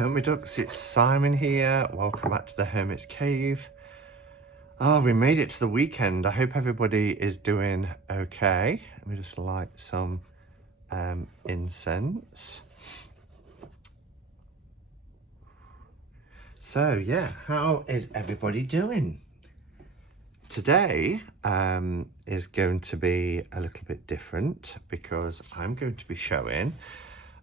Hermit Ducks, it's Simon here. Welcome back to the Hermit's Cave. Oh, we made it to the weekend. I hope everybody is doing okay. Let me just light some incense. So yeah, how is everybody doing? Today is going to be a little bit different because I'm going to be showing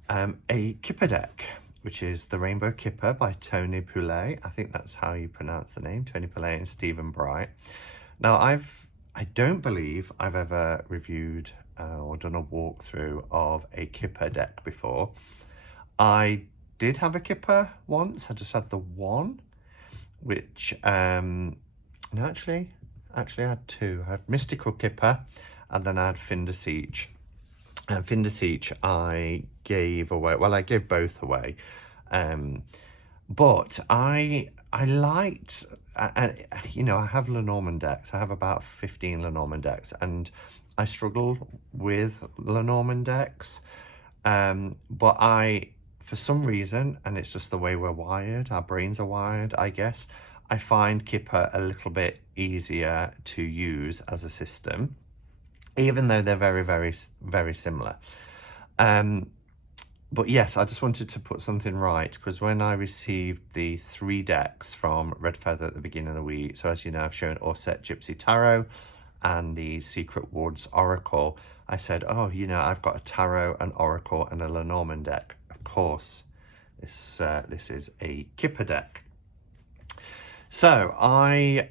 a Kipper deck, which is the Rainbow Kipper by Tony Poulet. I think that's how you pronounce the name, Tony Poulet and Stephen Bright. Now, I don't believe I've ever reviewed or done a walkthrough of a Kipper deck before. I did have a Kipper once. I just had the one, which no, actually I had two. I had Mystical Kipper, and then I had Findersiege. And Findersiege I gave away. Well, I gave both away, but I liked. You know, I have Lenormand decks. I have about 15 Lenormand decks, and I struggle with Lenormand decks. But for some reason, and it's just the way we're wired, our brains are wired, I guess, I find Kipper a little bit easier to use as a system, even though they're very, very, very similar. But yes, I just wanted to put something right, because when I received the 3 decks from Red Feather at the beginning of the week, so as you know, I've shown Orset Gypsy Tarot and the Secret Woods Oracle, I said, oh, you know, I've got a Tarot, an Oracle, and a Lenormand deck. Of course, this is a Kipper deck. So I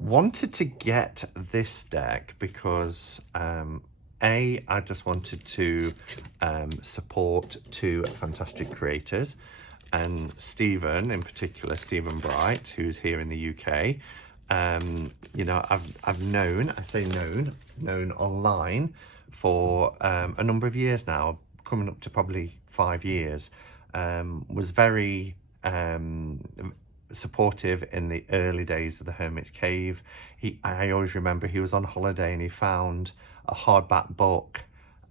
wanted to get this deck because I just wanted to support 2 fantastic creators, and Stephen in particular, Stephen Bright, who's here in the UK. You know, I've known online for a number of years now, coming up to probably 5 years. Was very supportive in the early days of the Hermit's Cave. I always remember he was on holiday and he found a hardback book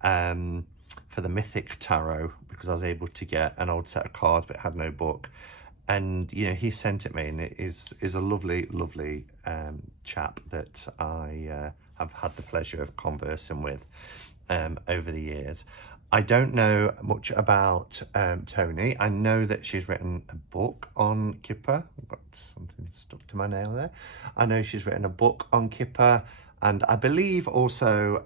for the Mythic Tarot, because I was able to get an old set of cards but it had no book, and you know, he sent it me, and it is a lovely chap that I have had the pleasure of conversing with over the years. I don't know much about Tony. I know that she's written a book on Kipper. I've got something stuck to my nail there. I know she's written a book on Kipper, and I believe also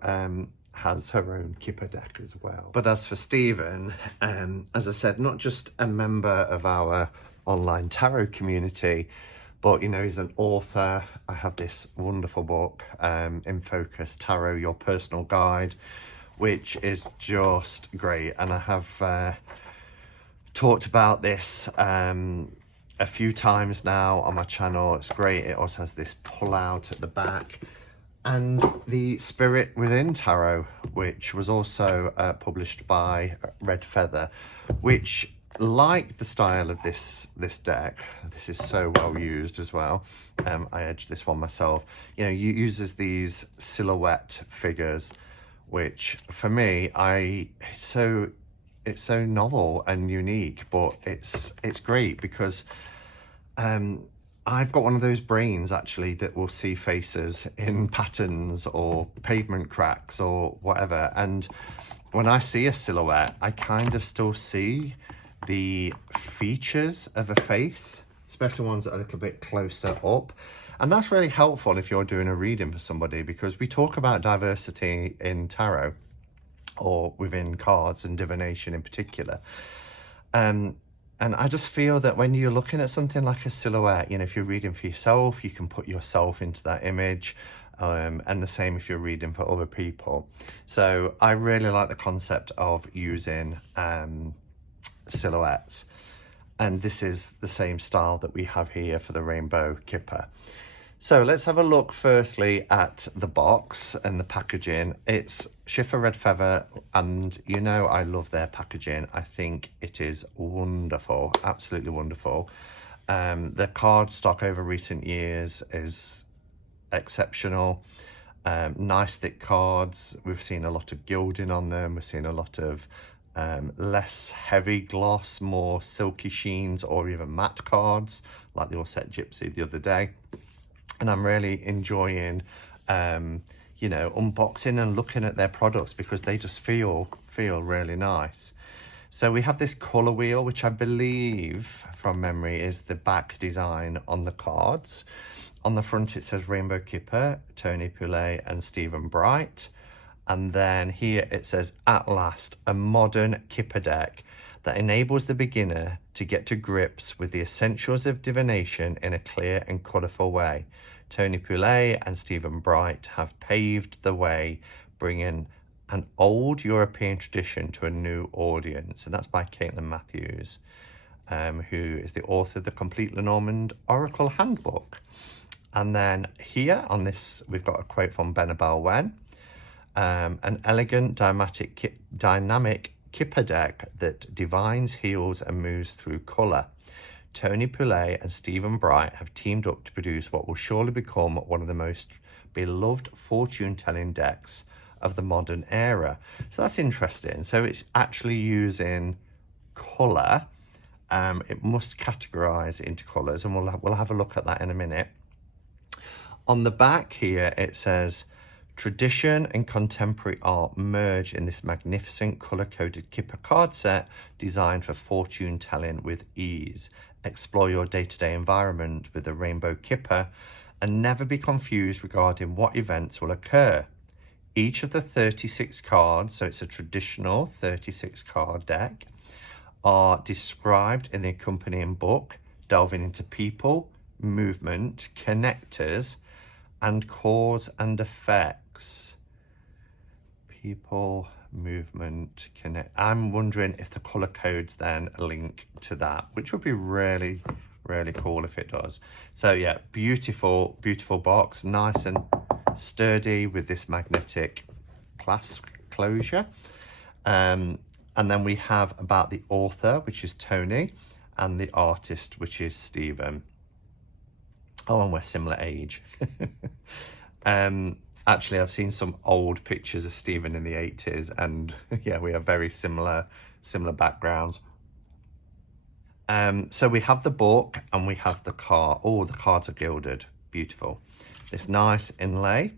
has her own Kipper deck as well. But as for Stephen, as I said, not just a member of our online tarot community, but you know, he's an author. I have this wonderful book, In Focus Tarot, Your Personal Guide, which is just great, and I have talked about this a few times now on my channel. It's great. It also has this pull out at the back, and the Spirit Within Tarot, which was also published by Red Feather, which, like the style of this deck, this is so well used as well. I edged this one myself. You know, it uses these silhouette figures, which for me, it's so novel and unique, but it's great because I've got one of those brains actually that will see faces in patterns or pavement cracks or whatever, and when I see a silhouette, I kind of still see the features of a face, especially ones that are a little bit closer up. And that's really helpful if you're doing a reading for somebody, because we talk about diversity in tarot, or within cards and divination in particular. And I just feel that when you're looking at something like a silhouette, you know, if you're reading for yourself, you can put yourself into that image, and the same if you're reading for other people. So I really like the concept of using silhouettes. And this is the same style that we have here for the Rainbow Kipper. So let's have a look firstly at the box and the packaging. It's Schiffer Red Feather, and you know I love their packaging. I think it is wonderful, absolutely wonderful. Their card stock over recent years is exceptional. Nice thick cards. We've seen a lot of gilding on them. We've seen a lot of less heavy gloss, more silky sheens, or even matte cards like the All Set Gypsy the other day. And I'm really enjoying you know, unboxing and looking at their products because they just feel really nice. So we have this color wheel, which I believe from memory is the back design on the cards. On the front it says Rainbow Kipper, Tony Poulet and Stephen Bright. And then here it says, at last, a modern Kipper deck that enables the beginner to get to grips with the essentials of divination in a clear and colourful way. Tony Poulet and Stephen Bright have paved the way, bringing an old European tradition to a new audience. And that's by Caitlin Matthews, who is the author of the Complete Lenormand Oracle Handbook. And then here on this, we've got a quote from Benabel Wen. An elegant, dynamic Kipper deck that divines, heals and moves through colour. Tony Poulet and Stephen Bright have teamed up to produce what will surely become one of the most beloved fortune-telling decks of the modern era. So that's interesting. So it's actually using colour. It must categorise into colours, and we'll have a look at that in a minute. On the back here, it says, tradition and contemporary art merge in this magnificent colour-coded Kipper card set designed for fortune telling with ease. Explore your day-to-day environment with the Rainbow Kipper and never be confused regarding what events will occur. Each of the 36 cards, so it's a traditional 36 card deck, are described in the accompanying book, delving into people, movement, connectors, and cause and effects. People, movement, connect. I'm wondering if the color codes then link to that, which would be really cool if it does. So yeah, beautiful box, nice and sturdy with this magnetic clasp closure. And then we have about the author, which is Tony, and the artist, which is Stephen. Oh, and we're similar age. Actually, I've seen some old pictures of Stephen in the 80s, and yeah, we have very similar backgrounds. So we have the book and we have the card. Oh, the cards are gilded. Beautiful. This nice inlay,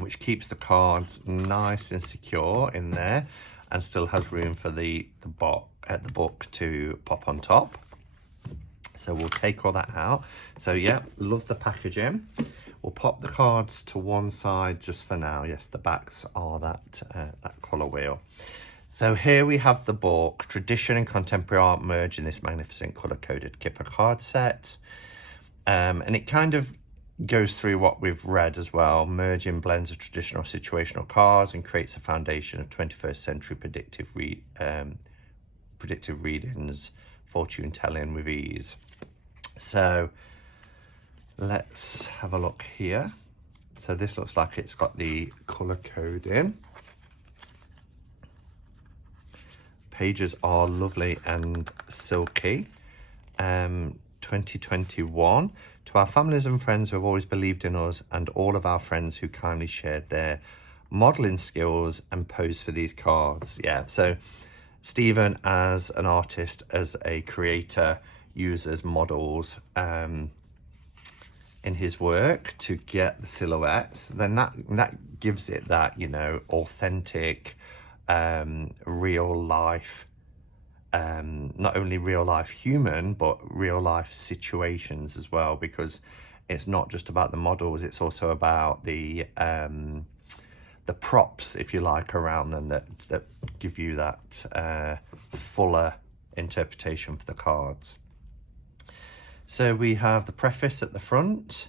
which keeps the cards nice and secure in there and still has room for the book to pop on top. So we'll take all that out. So yeah, love the packaging. We'll pop the cards to one side just for now. Yes, the backs are that colour wheel. So here we have the book, Tradition and Contemporary Art Merge in this magnificent colour-coded Kipper card set. And it kind of goes through what we've read as well. Merging blends of traditional situational cards and creates a foundation of 21st century predictive readings, fortune telling with ease. So let's have a look here. So this looks like it's got the color code in. Pages are lovely and silky. 2021. To our families and friends who have always believed in us, and all of our friends who kindly shared their modeling skills and posed for these cards. Yeah, so Stephen as an artist, as a creator, uses models in his work to get the silhouettes. Then that gives it that, you know, authentic, real life, not only real life human, but real life situations as well, because it's not just about the models, it's also about the props, if you like, around them that give you that fuller interpretation for the cards. So we have the preface at the front.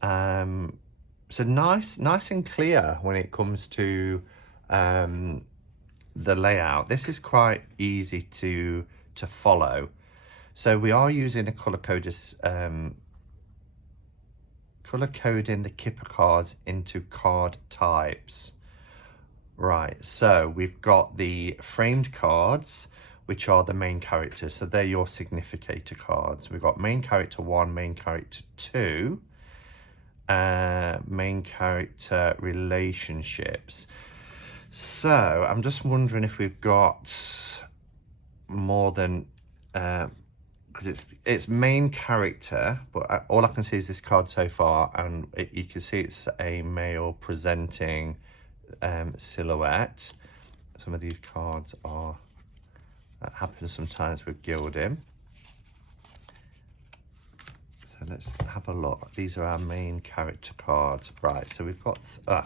So nice and clear when it comes to the layout. This is quite easy to follow. So we are using a color coding the Kipper cards into card types. Right, so we've got the framed cards, which are the main characters. So they're your significator cards. We've got main character 1, main character 2, main character relationships. So I'm just wondering if we've got more than, because it's main character, but all I can see is this card so far, and you can see it's a male presenting silhouette. Some of these cards are, that happens sometimes with gilding. So let's have a look. These are our main character cards. Right, so we've got,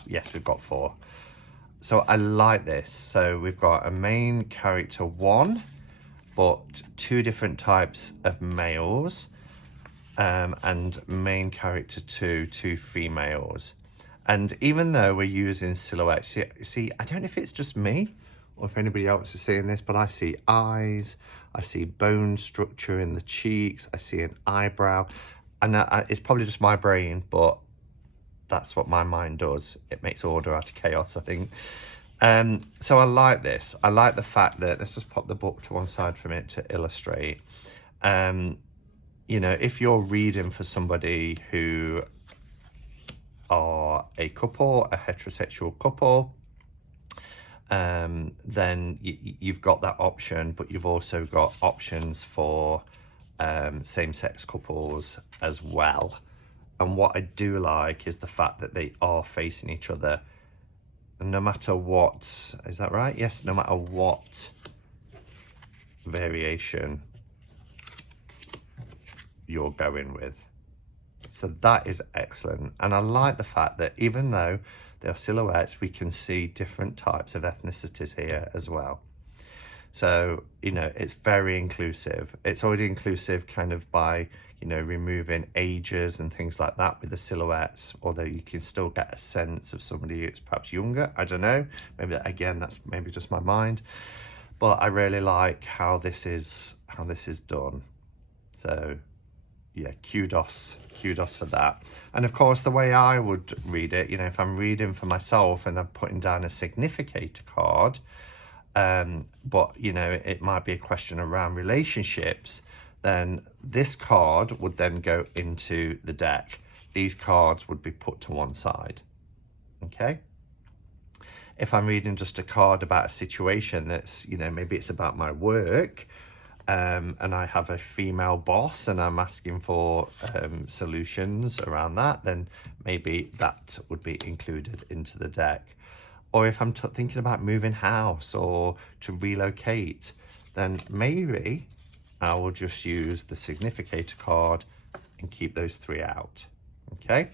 yes, we've got 4. So I like this. So we've got a main character 1, but 2 different types of males, and main character 2, 2 females. And even though we're using silhouettes, see, I don't know if it's just me or if anybody else is seeing this, but I see eyes, I see bone structure in the cheeks, I see an eyebrow, and it's probably just my brain, but that's what my mind does. It makes order out of chaos, I think. So I like this. I like the fact that, let's just pop the book to one side from it to illustrate. You know, if you're reading for somebody who are a couple, a heterosexual couple, then you've got that option, but you've also got options for same-sex couples as well. And what I do like is the fact that they are facing each other, and no matter what, is that right? Yes, no matter what variation you're going with. So that is excellent. And I like the fact that even though they're silhouettes, we can see different types of ethnicities here as well. So, you know, it's very inclusive. It's already inclusive kind of by, you know, removing ages and things like that with the silhouettes, although you can still get a sense of somebody who's perhaps younger. I don't know. Maybe, again, that's maybe just my mind. But I really like how this is done. So, yeah, kudos for that. And of course, the way I would read it, you know, if I'm reading for myself and I'm putting down a significator card, but you know, it might be a question around relationships, then this card would then go into the deck. These cards would be put to one side. Okay. If I'm reading just a card about a situation that's, you know, maybe it's about my work, and I have a female boss and I'm asking for solutions around that, then maybe that would be included into the deck. Or if I'm thinking about moving house or to relocate, then maybe I will just use the significator card and keep those 3 out. Okay.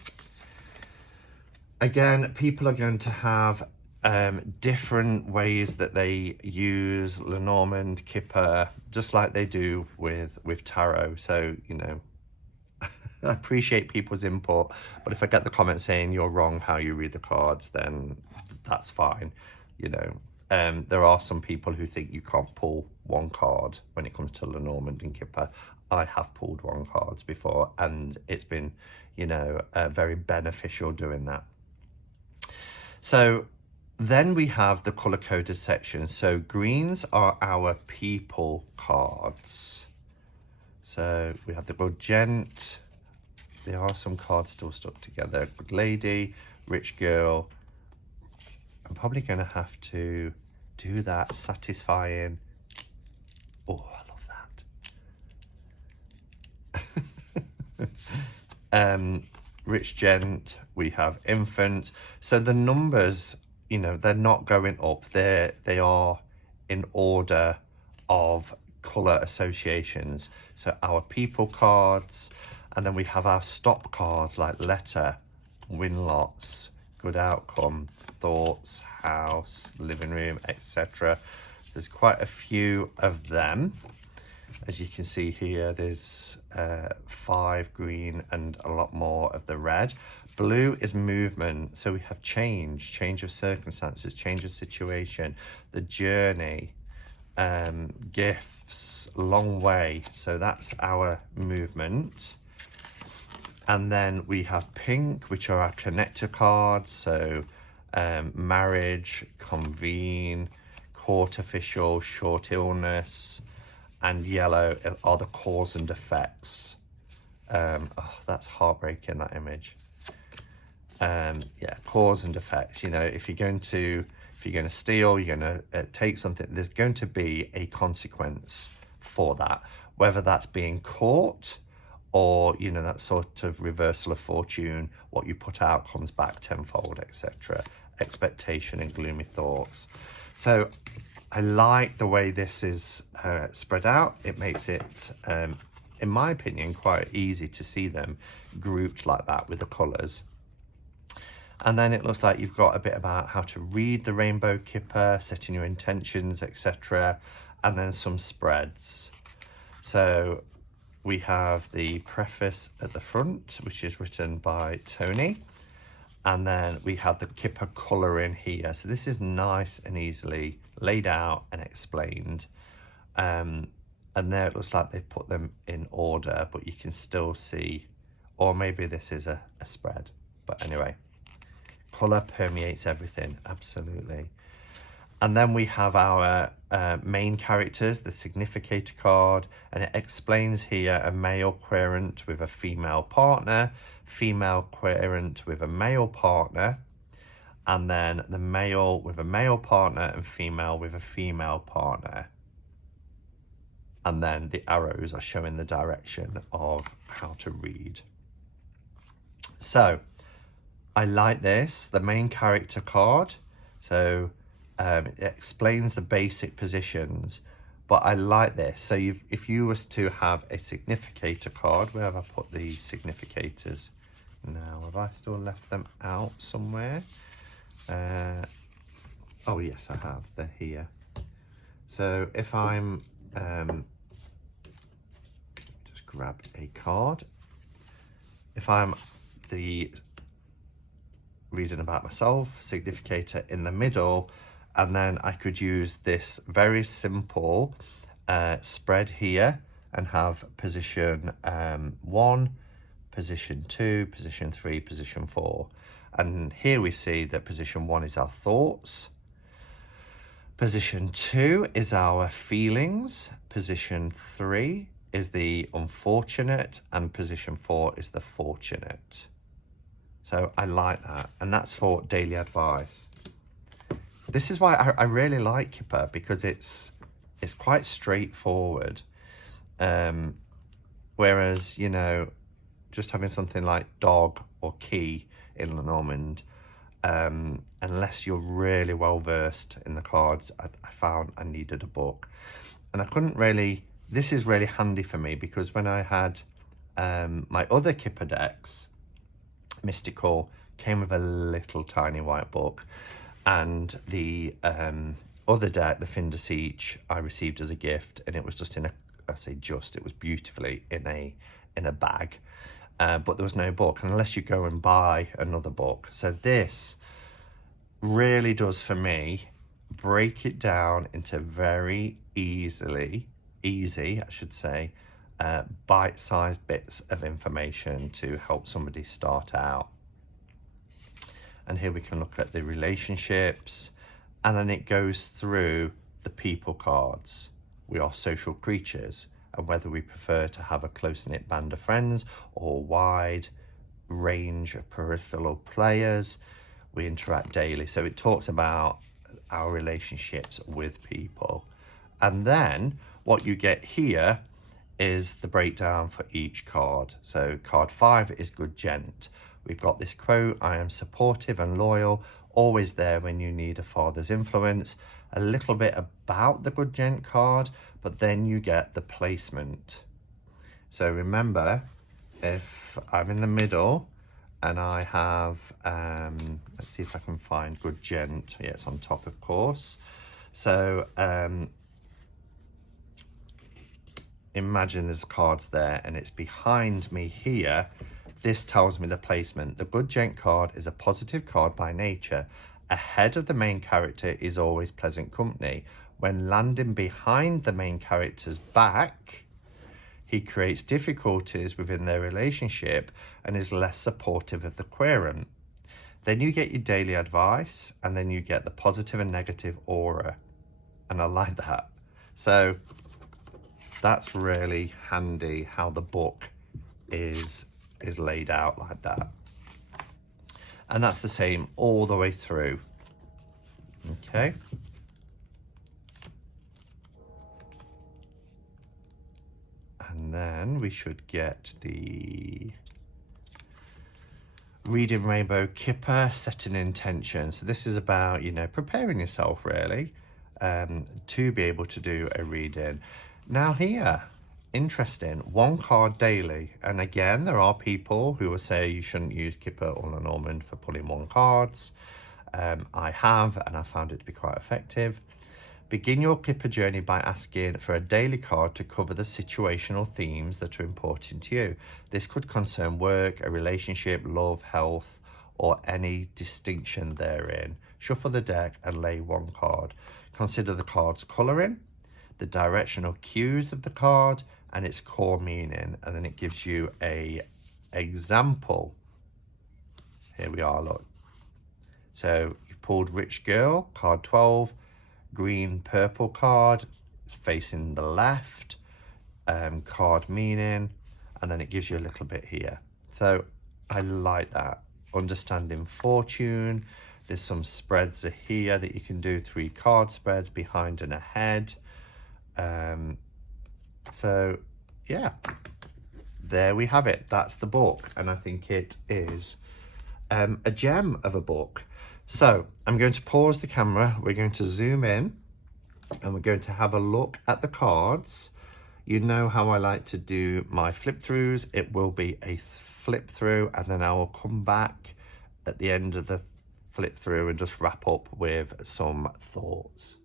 Again, people are going to have different ways that they use Lenormand, Kipper, just like they do with tarot. So, you know, I appreciate people's input, but if I get the comment saying you're wrong how you read the cards, then that's fine. You know, there are some people who think you can't pull one card when it comes to Lenormand and Kipper. I have pulled one cards before, and it's been, you know, very beneficial doing that. So then we have the color-coded section. So greens are our people cards. So we have the good gent. There are some cards still stuck together. Good lady, rich girl. I'm probably going to have to do that satisfying. Oh, I love that. Rich gent, we have infant. So the numbers, you know, they're not going up. They are in order of color associations. So our people cards, and then we have our stop cards like letter, win lots, good outcome, thoughts, house, living room, etc. There's quite a few of them. As you can see here, there's 5 green and a lot more of the red. Blue is movement, so we have change of circumstances, change of situation, the journey, gifts, long way, so that's our movement. And then we have pink, which are our connector cards, so marriage, convene, court official, short illness, and yellow are the cause and effects. Oh, that's heartbreaking, that image. Yeah, cause and effects. You know, if you're going to If you're going to steal, you're going to take something, there's going to be a consequence for that, whether that's being caught or, you know, that sort of reversal of fortune, what you put out comes back tenfold, etc. Expectation and gloomy thoughts. So I like the way this is spread out. It makes it, in my opinion, quite easy to see them grouped like that with the colours. And then it looks like you've got a bit about how to read the rainbow kipper, setting your intentions, etc. And then some spreads. So we have the preface at the front, which is written by Tony. And then we have the kipper colouring here. So this is nice and easily laid out and explained. And there it looks like they've put them in order, but you can still see, or maybe this is a spread. But anyway, colour permeates everything, absolutely. And then we have our main characters, the Significator card, and it explains here a male querent with a female partner, female querent with a male partner, and then the male with a male partner and female with a female partner. And then the arrows are showing the direction of how to read. So I like this, the main character card. So it explains the basic positions, but I like this. So if you was to have a significator card, where have I put the significators now? Have I still left them out somewhere? Oh yes, I have. They're here. So if I'm just grab a card. If I'm the reading about myself, significator in the middle, and then I could use this very simple spread here and have position 1, position 2, position 3, position 4. And here we see that position 1 is our thoughts, position 2 is our feelings, position 3 is the unfortunate, and position 4 is the fortunate. So I like that, and that's for daily advice. This is why I really like Kipper, because it's quite straightforward. Whereas, you know, just having something like dog or key in Lenormand, unless you're really well versed in the cards, I found I needed a book. And I couldn't really, this is really handy for me, because when I had my other Kipper decks, Mystical came with a little tiny white book, and the other deck, the Fin de Siege, I received as a gift, and it was just in a, I say just, it was beautifully in a bag, but there was no book unless you go and buy another book. So this really does, for me, break it down into very easy, I should say, bite-sized bits of information to help somebody start out. And here we can look at the relationships, and then it goes through the people cards. We are social creatures, and whether we prefer to have a close-knit band of friends or wide range of peripheral players, we interact daily. So it talks about our relationships with people. And then what you get here is the breakdown for each card. So card 5 is Good Gent. We've got this quote: I am supportive and loyal, always there when you need a father's influence. A little bit about the Good Gent card, but then you get the placement. So remember, if I'm in the middle and I have, let's see if I can find Good Gent. Yeah, it's on top, of course. So imagine there's cards there and it's behind me here. This tells me the placement. The Good Gent card is a positive card by nature. Ahead of the main character is always pleasant company. When landing behind the main character's back, he creates difficulties within their relationship and is less supportive of the querent. Then you get your daily advice, and then you get the positive and negative aura. And I like that. So that's really handy how the book is laid out like that. And that's the same all the way through. Okay. And then we should get the Reading Rainbow Kipper, Set an Intention. So this is about, you know, preparing yourself really to be able to do a reading. Now here, interesting, 1 card daily. And again, there are people who will say you shouldn't use Kipper or Lenormand for pulling 1 cards. I have, and I found it to be quite effective. Begin your Kipper journey by asking for a daily card to cover the situational themes that are important to you. This could concern work, a relationship, love, health, or any distinction therein. Shuffle the deck and lay 1 card. Consider the card's colouring, the directional cues of the card, and its core meaning. And then it gives you a example. Here we are, look. So you've pulled Rich Girl, card 12. Green purple card, it's facing the left, card meaning, and then it gives you a little bit here. So I like that. Understanding fortune, there's some spreads here that you can do, 3 card spreads, behind and ahead. So yeah, there we have it. That's the book, and I think it is a gem of a book. So I'm going to pause the camera, we're going to zoom in, and we're going to have a look at the cards. You know how I like to do my flip throughs. It will be a flip through, and then I will come back at the end of the flip through and just wrap up with some thoughts.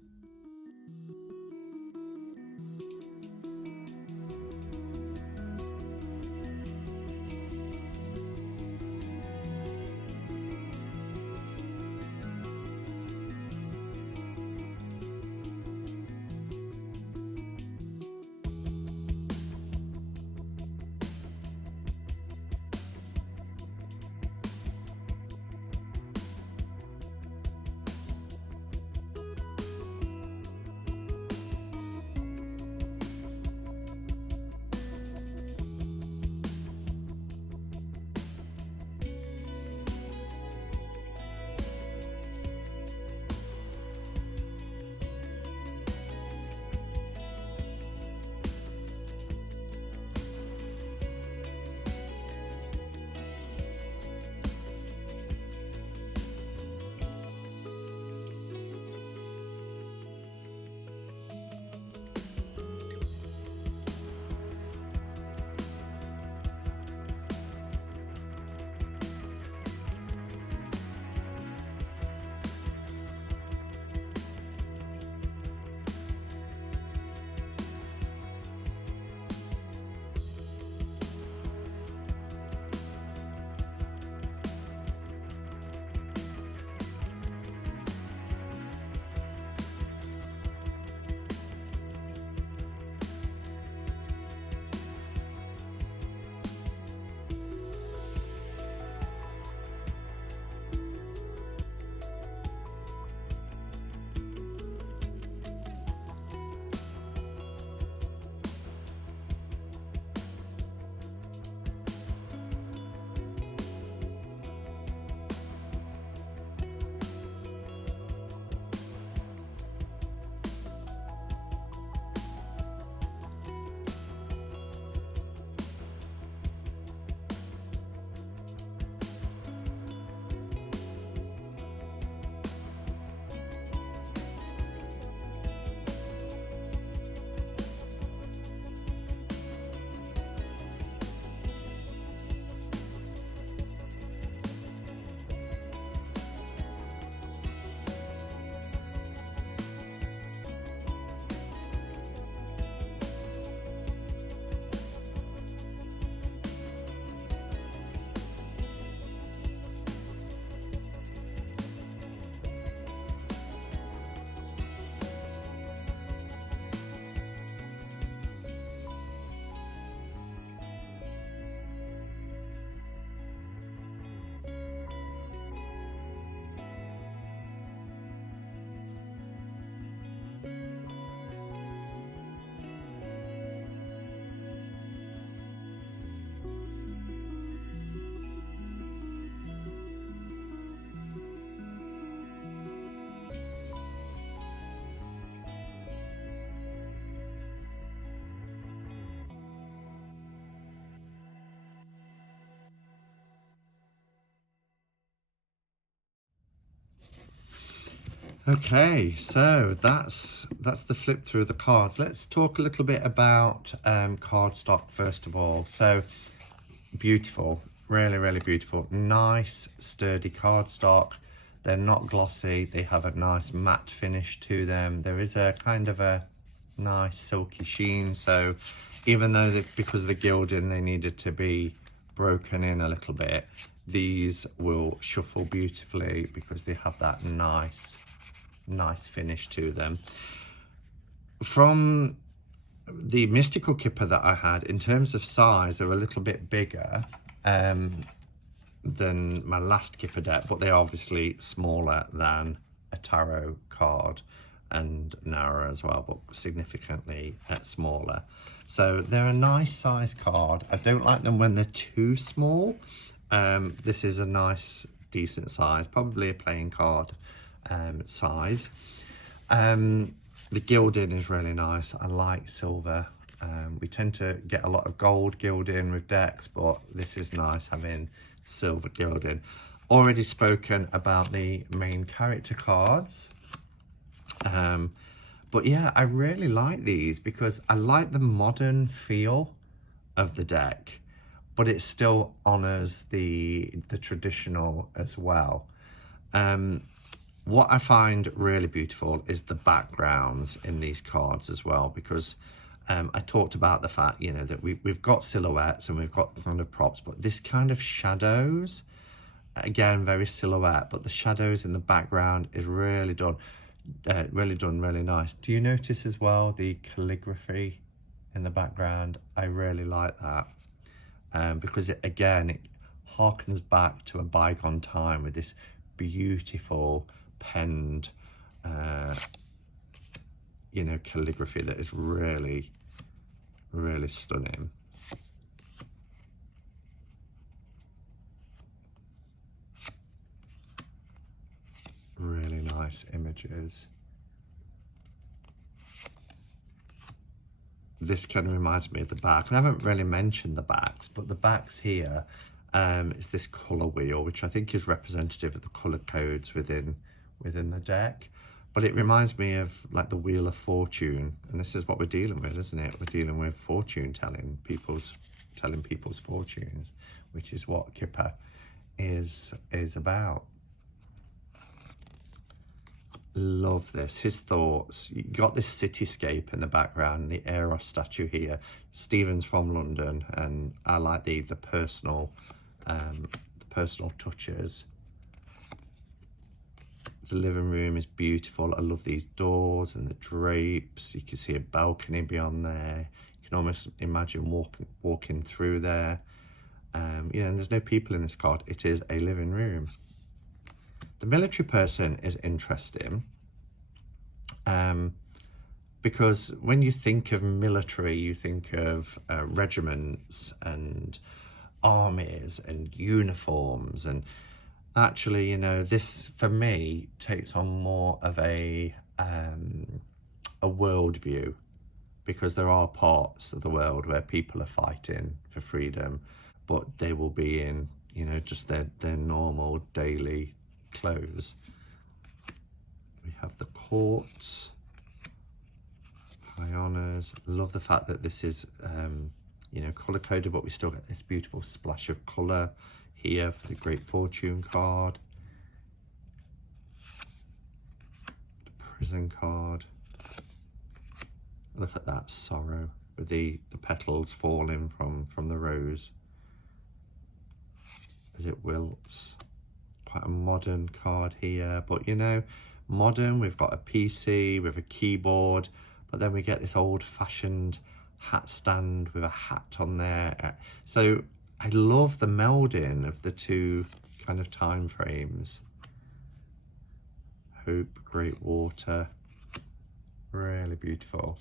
Okay, so that's the flip through the cards. Let's talk a little bit about cardstock first of all. So beautiful, really, really beautiful. Nice, sturdy cardstock. They're not glossy. They have a nice matte finish to them. There is a kind of a nice silky sheen. So even though because of the gilding, they needed to be broken in a little bit, these will shuffle beautifully because they have that nice finish to them. From the mystical Kipper that I had, in terms of size, they're a little bit bigger than my last Kipper deck, but they're obviously smaller than a tarot card and narrower as well, but significantly smaller. So they're a nice size card. I don't like them when they're too small. This is a nice, decent size, probably a playing card size. The gilding is really nice. I like silver. We tend to get a lot of gold gilding with decks, but this is nice having silver gilding. Already spoken about the main character cards. But yeah, I really like these because I like the modern feel of the deck, but it still honors the traditional as well. What I find really beautiful is the backgrounds in these cards as well, because I talked about the fact, you know, that we've got silhouettes and we've got kind of props, but this kind of shadows, again, very silhouette, but the shadows in the background is really done really nice. Do you notice as well the calligraphy in the background? I really like that because it harkens back to a bygone time with this beautiful penned you know, calligraphy that is really stunning. Really nice images. This kind of reminds me of the back, and I haven't really mentioned the backs, but the backs here is this color wheel, which I think is representative of the color codes within the deck. But it reminds me of like the Wheel of Fortune, and this is what we're dealing with, isn't it? We're dealing with fortune telling, telling people's fortunes, which is what Kipper is about. Love this, his thoughts. You got this cityscape in the background, the Eros statue here. Stephen's from London, and I like the personal touches. The living room is beautiful. I love these doors and the drapes. You can see a balcony beyond there. You can almost imagine walking through there. You know, and there's no people in this card. It is a living room. The military person is interesting because when you think of military, you think of regiments and armies and uniforms, and actually, you know, this for me takes on more of a world view, because there are parts of the world where people are fighting for freedom, but they will be in, you know, just their normal daily clothes. We have the courts, high honours. Love the fact that this is you know, colour coded, but we still get this beautiful splash of colour here for the Great Fortune card. The prison card. Look at that sorrow with the petals falling from the rose as it wilts. Quite a modern card here, but you know, modern, we've got a PC with a keyboard, but then we get this old-fashioned hat stand with a hat on there. So I love the melding of the two kind of time frames. Hope, great water, really beautiful.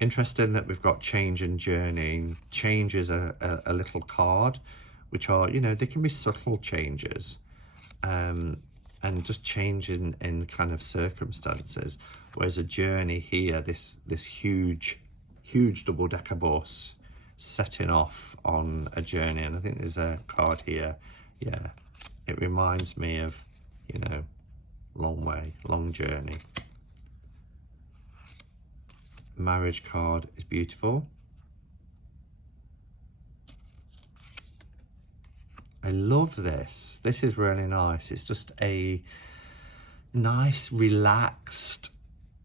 Interesting that we've got change and journey. Change is a little card, which are, you know, they can be subtle changes and just change in kind of circumstances. Whereas a journey here, this huge double-decker bus setting off on a journey. And I think there's a card here. Yeah, it reminds me of, you know, long way, long journey. Marriage card is beautiful. I love this. This is really nice. It's just a nice, relaxed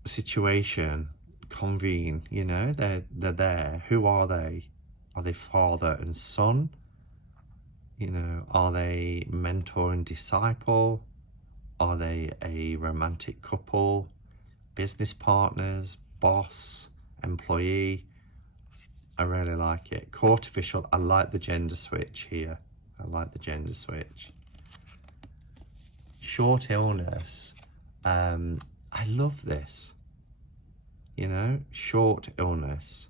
situation. Convene, you know, they're there. Who are they? Are they father and son? You know, are they mentor and disciple? Are they a romantic couple? Business partners? Boss? Employee? I really like it. Court official. I like the gender switch here. I like the gender switch. Short illness. I love this. You know, short illness.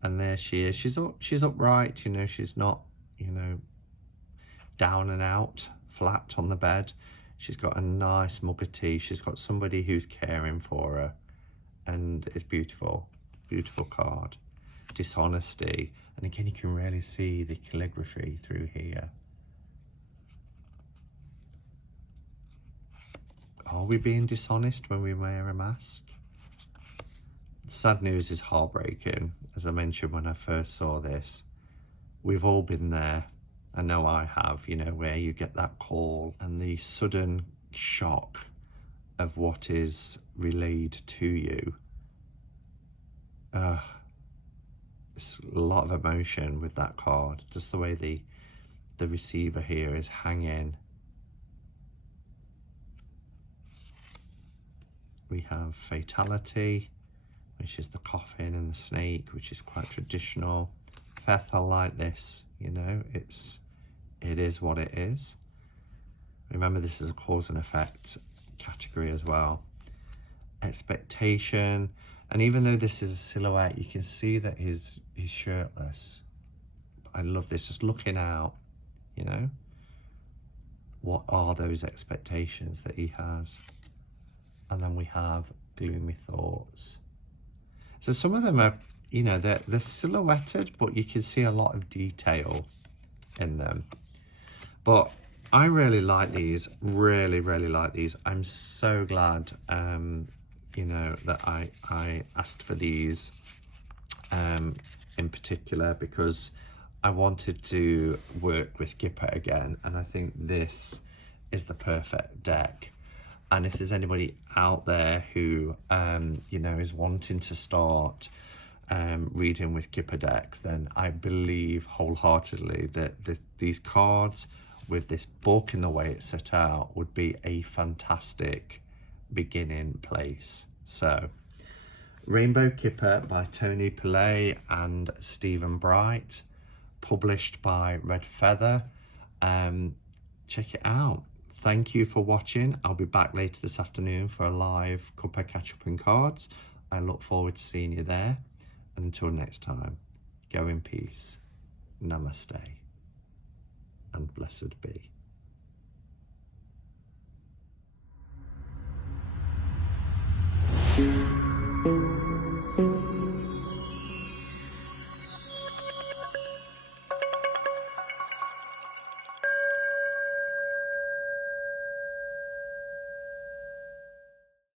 And there she is. She's upright, you know, she's not, you know, down and out, flat on the bed. She's got a nice mug of tea. She's got somebody who's caring for her. And it's beautiful. Beautiful card. Dishonesty. And again, you can really see the calligraphy through here. Are we being dishonest when we wear a mask? Sad news is heartbreaking. As I mentioned when I first saw this, we've all been there. I know I have, you know, where you get that call and the sudden shock of what is relayed to you. It's a lot of emotion with that card. Just the way the receiver here is hanging. We have fatality, which is the coffin and the snake, which is quite traditional. Feth, I like this, you know, it is what it is. Remember, this is a cause and effect category as well. Expectation, and even though this is a silhouette, you can see that he's shirtless. I love this, just looking out, you know. What are those expectations that he has? And then we have gloomy thoughts. So some of them are, you know, they're silhouetted, but you can see a lot of detail in them. But I really like these, really like these. I'm so glad, you know, that I asked for these in particular, because I wanted to work with Kipper again, and I think this is the perfect deck. And if there's anybody out there who, you know, is wanting to start reading with Kipper decks, then I believe wholeheartedly that these cards with this book in the way it's set out would be a fantastic beginning place. So, Rainbow Kipper by Tony Pillay and Stephen Bright, published by Red Feather. Check it out. Thank you for watching. I'll be back later this afternoon for a live Cuppa catch up in cards. I look forward to seeing you there. And until next time, go in peace. Namaste. And blessed be.